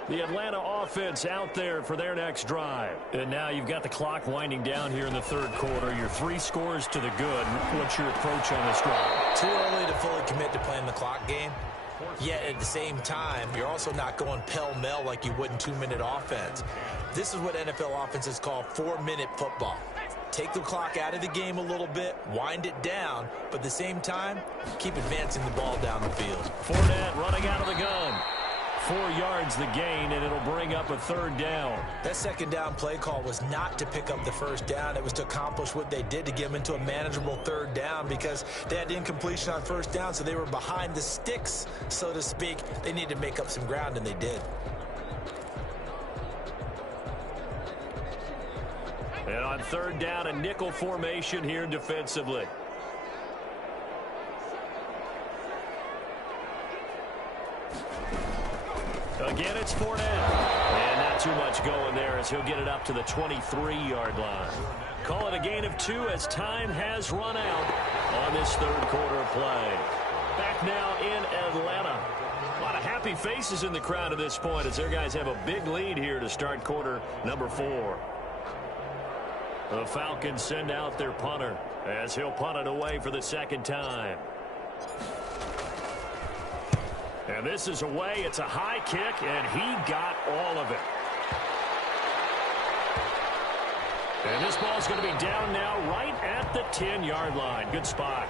The Atlanta offense out there for their next drive. And now you've got the clock winding down here in the third quarter. You're 3 scores to the good. What's your approach on this drive? Too early to fully commit to playing the clock game. Yet at the same time, you're also not going pell-mell like you would in 2-minute offense. This is what NFL offenses call 4-minute football. Take the clock out of the game a little bit, wind it down, but at the same time, keep advancing the ball down the field. Fournette running out of the gun. 4 yards the gain, and it'll bring up a third down. That second down play call was not to pick up the first down. It was to accomplish what they did to get them into a manageable third down because they had incompletion on first down, so they were behind the sticks, so to speak. They needed to make up some ground, and they did. And on third down, a nickel formation here defensively. Again, it's Fournette. And not too much going there as he'll get it up to the 23-yard line. Call it a gain of 2 as time has run out on this third quarter play. Back now in Atlanta. A lot of happy faces in the crowd at this point as their guys have a big lead here to start quarter number 4. The Falcons send out their punter as he'll punt it away for the second time. And this is away. It's a high kick, and he got all of it. And this ball's going to be down now right at the 10-yard line. Good spot.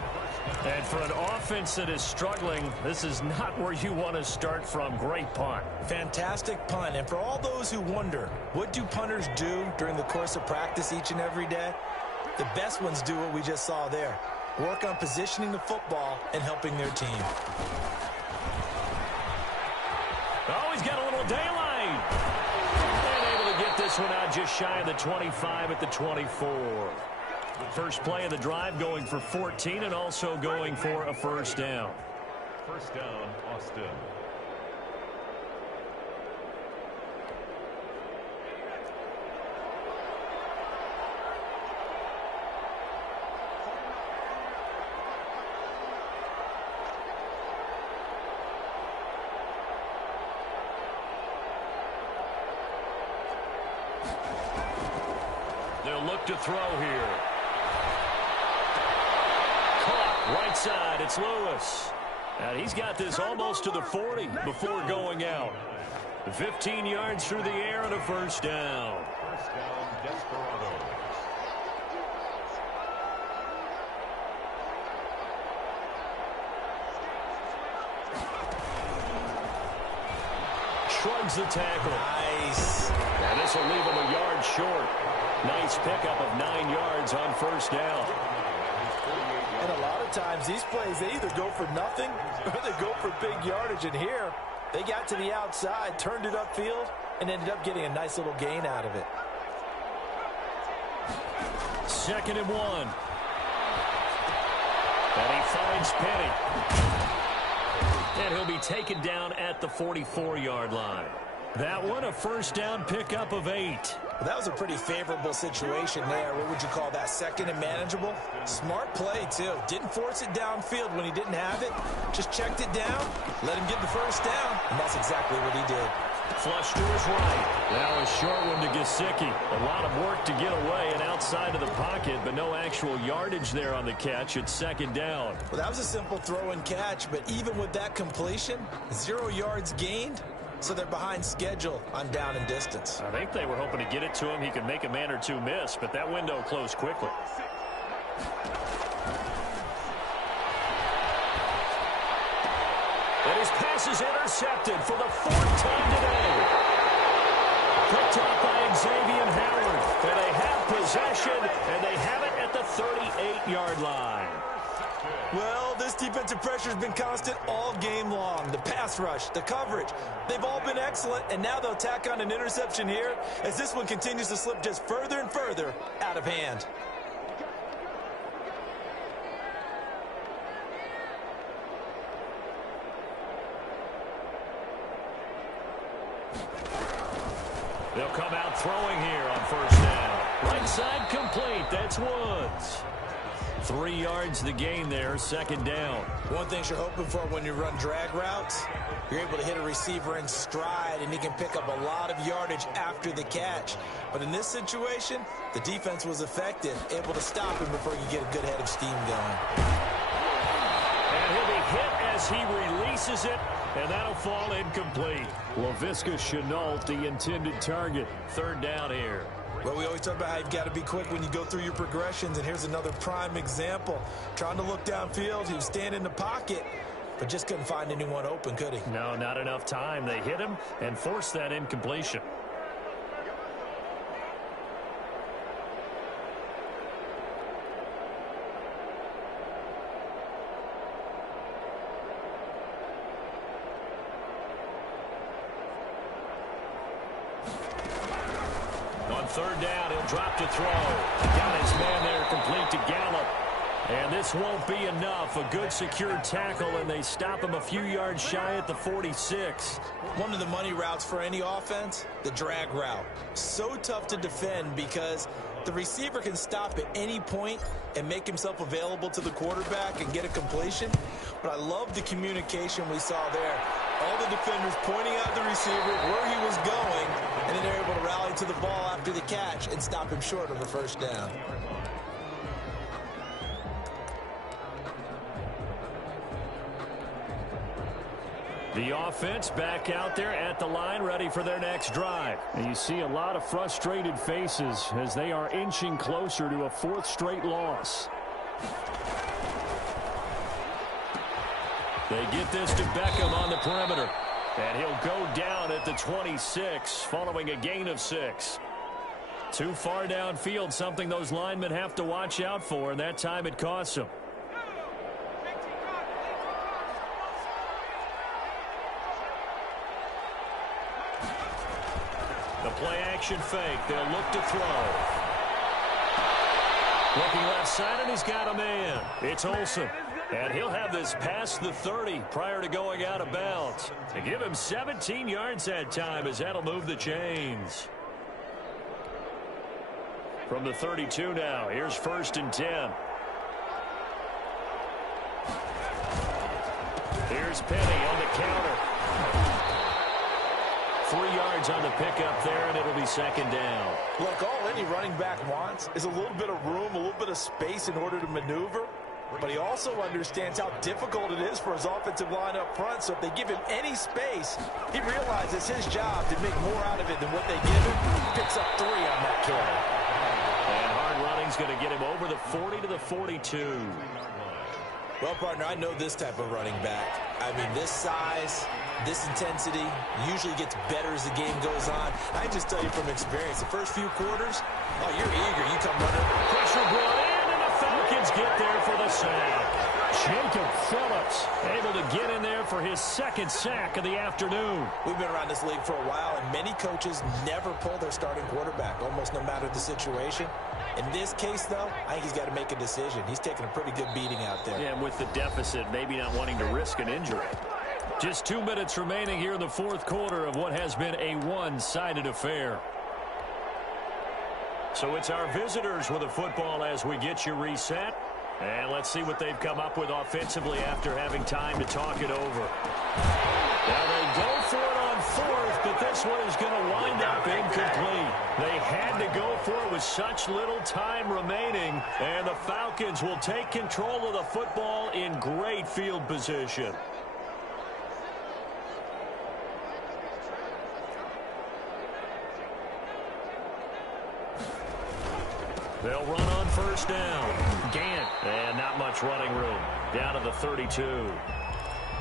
And for an offense that is struggling, this is not where you want to start from. Great punt. Fantastic punt. And for all those who wonder, what do punters do during the course of practice each and every day? The best ones do what we just saw there. Work on positioning the football and helping their team. Oh, he's got a little daylight. And able to get this one out just shy of the 25 at the 24. First play of the drive going for 14 and also going for a first down. First down, Austin. They'll look to throw here. Right side, it's Lewis. And he's got this almost to the 40 before going out. 15 yards through the air and a first down. First down, Desperados. Shrugs the tackle. Nice. And this will leave him a yard short. Nice pickup of 9 yards on first down. And a lot of times these plays, they either go for nothing or they go for big yardage. And here, they got to the outside, turned it upfield, and ended up getting a nice little gain out of it. 2nd and 1. And he finds Penny. And he'll be taken down at the 44-yard line. That one, a first down pickup of 8. Well, that was a pretty favorable situation there. What would you call that? 2nd and manageable? Smart play, too. Didn't force it downfield when he didn't have it. Just checked it down, let him get the first down, and that's exactly what he did. Flush to his right. Now a short one to Gesicki. A lot of work to get away and outside of the pocket, but no actual yardage there on the catch. It's 2nd down. Well, that was a simple throw and catch, but even with that completion, 0 yards gained, so they're behind schedule on down and distance. I think they were hoping to get it to him. He could make a man or two miss, but that window closed quickly. And his pass is intercepted for the 4th time today. Picked up by Xavier Howard. And they have possession, and they have it at the 38-yard line. Well, this defensive pressure has been constant all game long. The pass rush, the coverage, they've all been excellent, and now they'll tack on an interception here as this one continues to slip just further and further out of hand. They'll come out throwing here on first down. Right side complete. That's Woods. 3 yards the gain there, 2nd down. One thing you're hoping for when you run drag routes, you're able to hit a receiver in stride, and he can pick up a lot of yardage after the catch. But in this situation, the defense was effective, able to stop him before you get a good head of steam going. And he'll be hit as he releases it, and that'll fall incomplete. Laviska Shenault, the intended target. 3rd down here. Well, we always talk about how you've got to be quick when you go through your progressions, and here's another prime example. Trying to look downfield, he was standing in the pocket, but just couldn't find anyone open, could he? No, not enough time. They hit him and forced that incompletion. On 3rd down, he'll drop to throw. Got his man there complete to Gallup. And this won't be enough. A good secured tackle, and they stop him a few yards shy at the 46. One of the money routes for any offense, the drag route. So tough to defend because the receiver can stop at any point and make himself available to the quarterback and get a completion. But I love the communication we saw there. All the defenders pointing out the receiver where he was going, and then they're able to rally to the ball after the catch and stop him short of the first down. The offense back out there at the line, ready for their next drive. And you see a lot of frustrated faces as they are inching closer to a 4th straight loss. They get this to Beckham on the perimeter. And he'll go down at the 26 following a gain of 6. Too far downfield, something those linemen have to watch out for, and that time it costs them. The play-action fake. They'll look to throw. Looking left side, and he's got a man. It's Olsen. And he'll have this past the 30 prior to going out of bounds. To give him 17 yards that time, as that'll move the chains. From the 32 now, here's 1st and 10. Here's Penny on the counter. 3 yards on the pickup there, and it'll be 2nd down. Look, all any running back wants is a little bit of room, a little bit of space in order to maneuver. but he also understands how difficult it is for his offensive line up front. So if they give him any space, he realizes his job to make more out of it than what they give him. He picks up 3 on that carry. And hard running's going to get him over the 40 to the 42. Well, partner, I know this type of running back. I mean, this size, this intensity usually gets better as the game goes on. I just tell you from experience, the first few quarters, oh, you're eager. You come running. Pressure brought in, and the Falcons get there for the sack. Jacob Phillips able to get in there for his 2nd sack of the afternoon. We've been around this league for a while, and many coaches never pull their starting quarterback, almost no matter the situation. In this case, though, I think he's got to make a decision. He's taking a pretty good beating out there. Yeah, and with the deficit, maybe not wanting to risk an injury. Just 2 minutes remaining here in the 4th quarter of what has been a one-sided affair. So it's our visitors with the football as we get you reset. And let's see what they've come up with offensively after having time to talk it over. Now they go for it on 4th, but this one is going to wind up incomplete. They had to go for it with such little time remaining, and the Falcons will take control of the football in great field position. They'll run on 1st down. Gant, and not much running room. Down to the 32.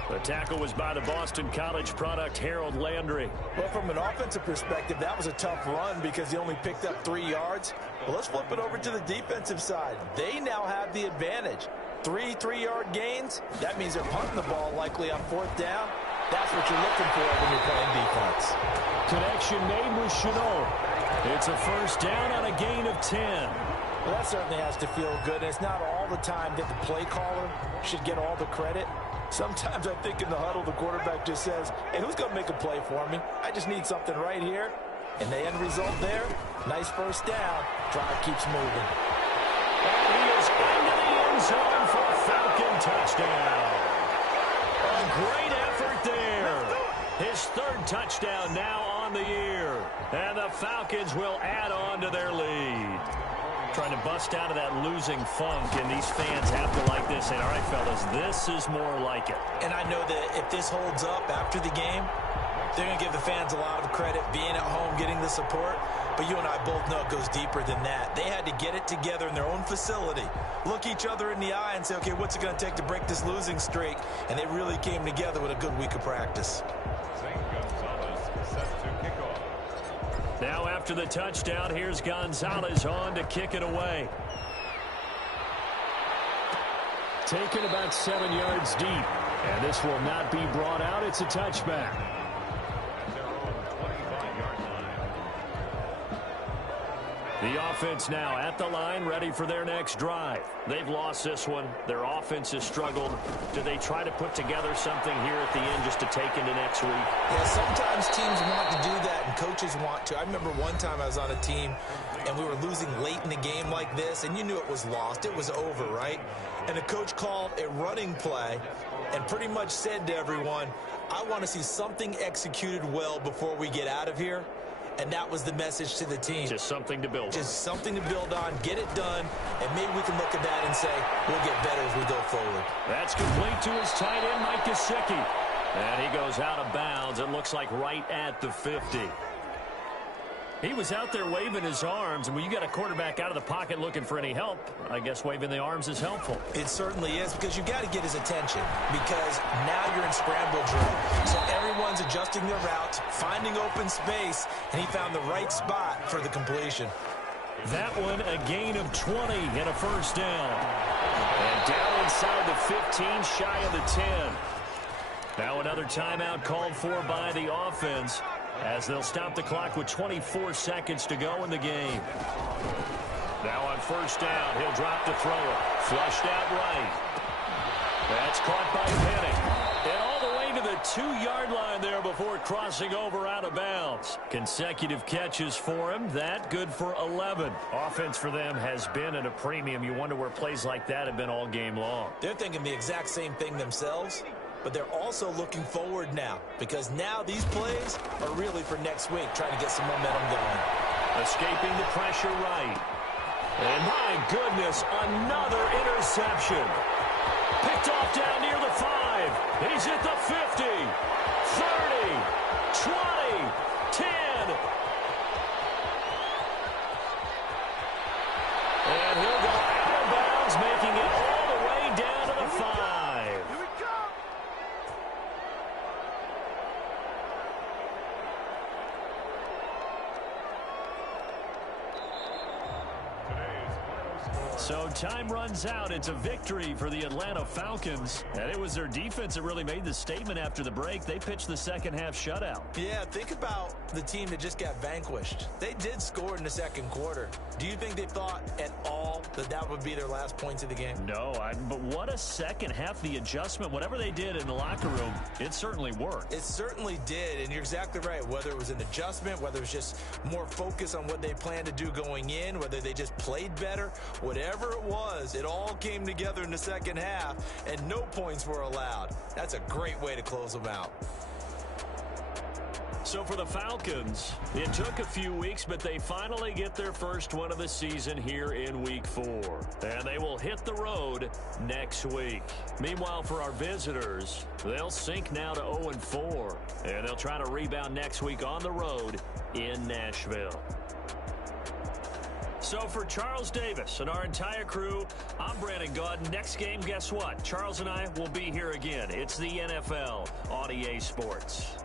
The tackle was by the Boston College product, Harold Landry. Well, from an offensive perspective, that was a tough run because he only picked up 3 yards. Well, let's flip it over to the defensive side. They now have the advantage. 3 3-yard gains. That means they're punting the ball likely on 4th down. That's what you're looking for when you're playing defense. Connection made with Chenault. It's a 1st down on a gain of 10. Well, that certainly has to feel good. It's not all the time that the play caller should get all the credit. Sometimes I think in the huddle, the quarterback just says, hey, who's going to make a play for me? I just need something right here. And the end result there, nice 1st down. Drive keeps moving. And he is into the end zone for a Falcon touchdown. A great effort there. His 3rd touchdown now on the year. And the Falcons will add on to their lead. Trying to bust out of that losing funk, and these fans have to like this. And all right, fellas, this is more like it. And I know that if this holds up after the game, they're going to give the fans a lot of credit being at home, getting the support. But you and I both know it goes deeper than that. They had to get it together in their own facility, look each other in the eye and say, okay, what's it going to take to break this losing streak? And they really came together with a good week of practice. Now after the touchdown, here's Gonzalez on to kick it away. Taken about 7 yards deep. And this will not be brought out. It's a touchback. The offense now at the line, ready for their next drive. They've lost this one. Their offense has struggled. Do they try to put together something here at the end just to take into next week? Yeah, sometimes teams want to do that and coaches want to. I remember one time I was on a team and we were losing late in the game like this, and you knew it was lost. It was over, right? And the coach called a running play and pretty much said to everyone, I want to see something executed well before we get out of here. And that was the message to the team. Just something to build on. Just something to build on, get it done, and maybe we can look at that and say, we'll get better as we go forward. That's complete to his tight end, Mike Gesicki. And he goes out of bounds, it looks like right at the 50. He was out there waving his arms, and when you got a quarterback out of the pocket looking for any help, I guess waving the arms is helpful. It certainly is, because you've got to get his attention, because now you're in scramble drill. So everyone's adjusting their routes, finding open space, and he found the right spot for the completion. That one, a gain of 20 and a 1st down. And down inside the 15, shy of the 10. Now another timeout called for by the offense, as they'll stop the clock with 24 seconds to go in the game. Now on 1st down, he'll drop to throw it. Flushed out right. That's caught by Penning. And all the way to the 2-yard line there before crossing over out of bounds. Consecutive catches for him. That good for 11. Offense for them has been at a premium. You wonder where plays like that have been all game long. They're thinking the exact same thing themselves. But they're also looking forward now, because now these plays are really for next week, trying to get some momentum going. Escaping the pressure right. And my goodness, another interception. picked off down near the 5. He's at the 50, 30, 20, 10. And he'll go out of bounds, making it all the way down to the 5. Here we go. So time runs out. It's a victory for the Atlanta Falcons. And it was their defense that really made the statement after the break. They pitched the second half shutout. Yeah, think about the team that just got vanquished. They did score in the second quarter. Do you think they thought at all that that would be their last points of the game? No, but what a second half. The adjustment, whatever they did in the locker room, it certainly worked. It certainly did, and you're exactly right. Whether it was an adjustment, whether it was just more focus on what they planned to do going in, whether they just played better, whatever it was, it all came together in the second half, and no points were allowed. That's a great way to close them out. So for the Falcons, it took a few weeks, but they finally get their first one of the season here in Week 4. And they will hit the road next week. Meanwhile, for our visitors, they'll sink now to 0-4. And they'll try to rebound next week on the road in Nashville. So for Charles Davis and our entire crew, I'm Brandon Gaudin. Next game, guess what? Charles and I will be here again. It's the NFL on EA Sports.